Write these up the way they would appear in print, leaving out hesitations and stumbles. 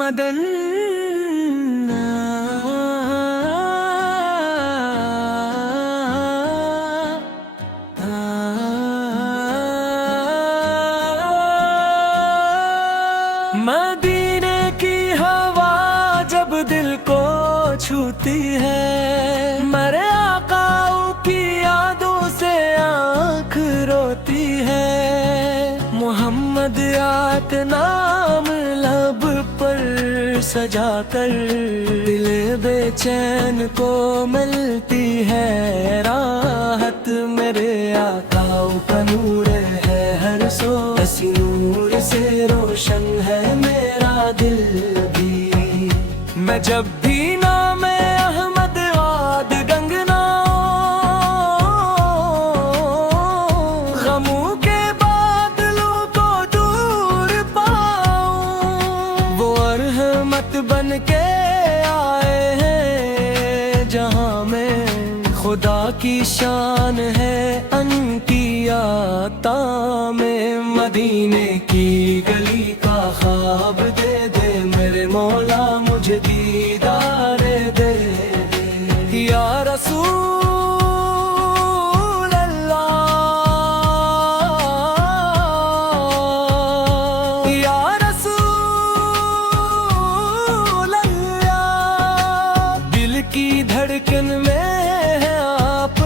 مدن مدینے کی ہوا جب دل کو چھوتی ہے، مرے آقا کی یادوں سے آنکھ روتی ہے۔ محمد یاد نام لب پر سجا کر دل بے چین کو ملتی ہے راحت۔ میرے آقا کا نور ہے ہر سو، اسی نور سے روشن ہے میرا دل بھی۔ میں جب بھی نام احمد یاد گنگنا، غموں کے بادلوں کو دور پاؤں، وہ رحمت بن کے آئے ہیں جہاں میں، خدا کی شان ہے ان کی عطا میں۔ مدینے کی گلی کا خواب دے دے میرے مولا، مجھے دیدار دے دے یا رسول اللہ، یا رسول اللہ۔ دل کی دھڑکن میں ہے آپ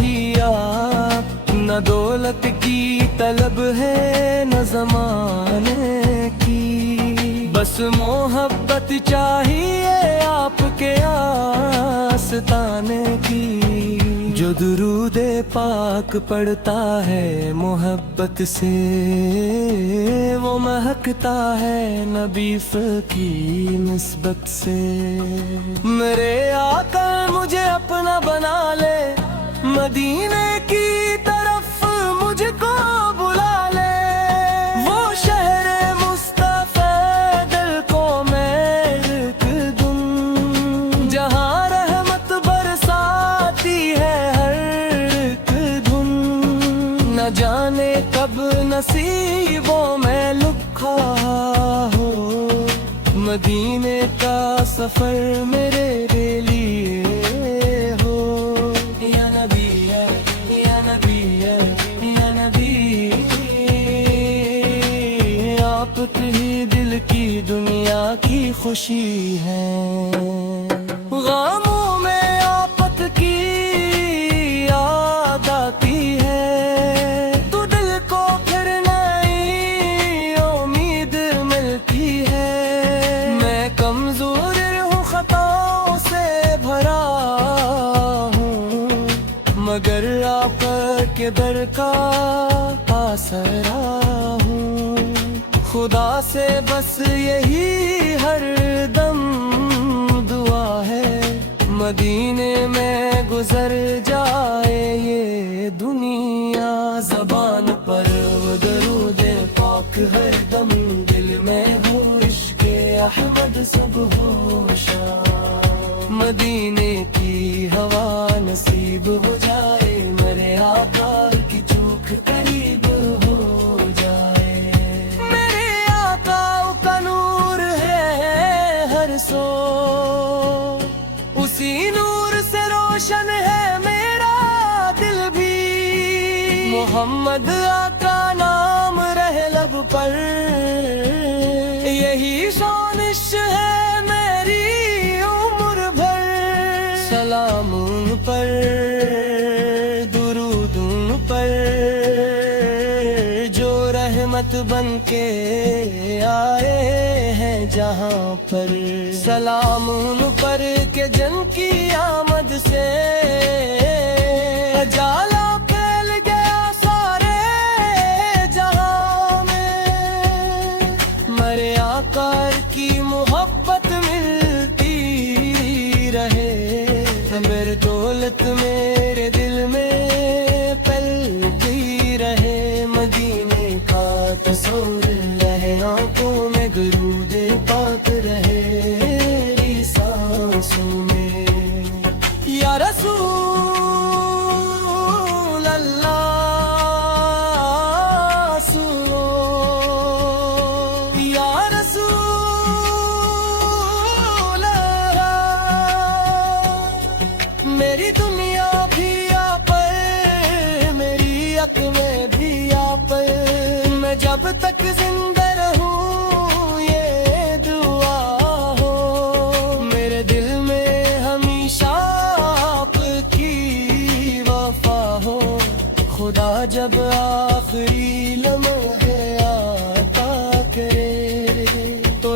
ہی آپ، نہ دولت کی طلب ہے نہ زمانے کی، بس محبت چاہیے آپ کے آستانے کی۔ جو درود پاک پڑھتا ہے محبت سے، وہ مہکتا ہے نبی کی نسبت سے۔ میرے آقا مجھے اپنا بنا لے، مدینے کی طرف مجھ کو بلا لے، وہ شہر مصطفیٰ دل کو میں لکھ دوں، جہاں رحمت برساتی ہے ہر ایک دھن۔ نہ جانے کب نصیبوں میں لکھا ہو مدینے کا سفر میرے لیے ہو۔ یا نبی ہے، یا نبی ہے، یا نبی، آپ ہی دل کی دنیا کی خوشی ہے۔ غموں میں آفت کی یاد آتی ہے، تو دل کو پھر نئی امید ملتی ہے۔ میں کمزور ہوں، خطاؤں سے بھرا ہوں، مگر آقا کے در کا آسرا ہوں۔ خدا سے بس یہی ہر دم دعا ہے، مدینے میں گزر جائے یہ دنیا۔ زبان پر وہ درود پاک ہر دم، دل میں ہو عشق احمد سب ہو شام۔ مدینے کی ہوا نصیب ہو جائے، میرے آقا کی چوک قریب ہو جائے۔ میرے آقا کا نور ہے ہر سو، اسی نور سے روشن ہے میرا دل بھی۔ محمد آقا نام رہے لب پر، یہی شانش ہے میری عمر بھر۔ سلام ان پر، درود ان پر، جو رحمت بن کے آئے ہیں جہاں پر۔ سلام ان پر کہ جن کی آمد سے اجالا پھیل گیا سارے جہاں میں۔ میرے آقا کی محبت ملتی رہے، میرے دولت میرے دل میں پلتی رہے۔ مدینے کا تصور رہے آنکھوں میں، درود پاک رہے سانسوں میں۔ یا رسول اللہ سنو، یا رسول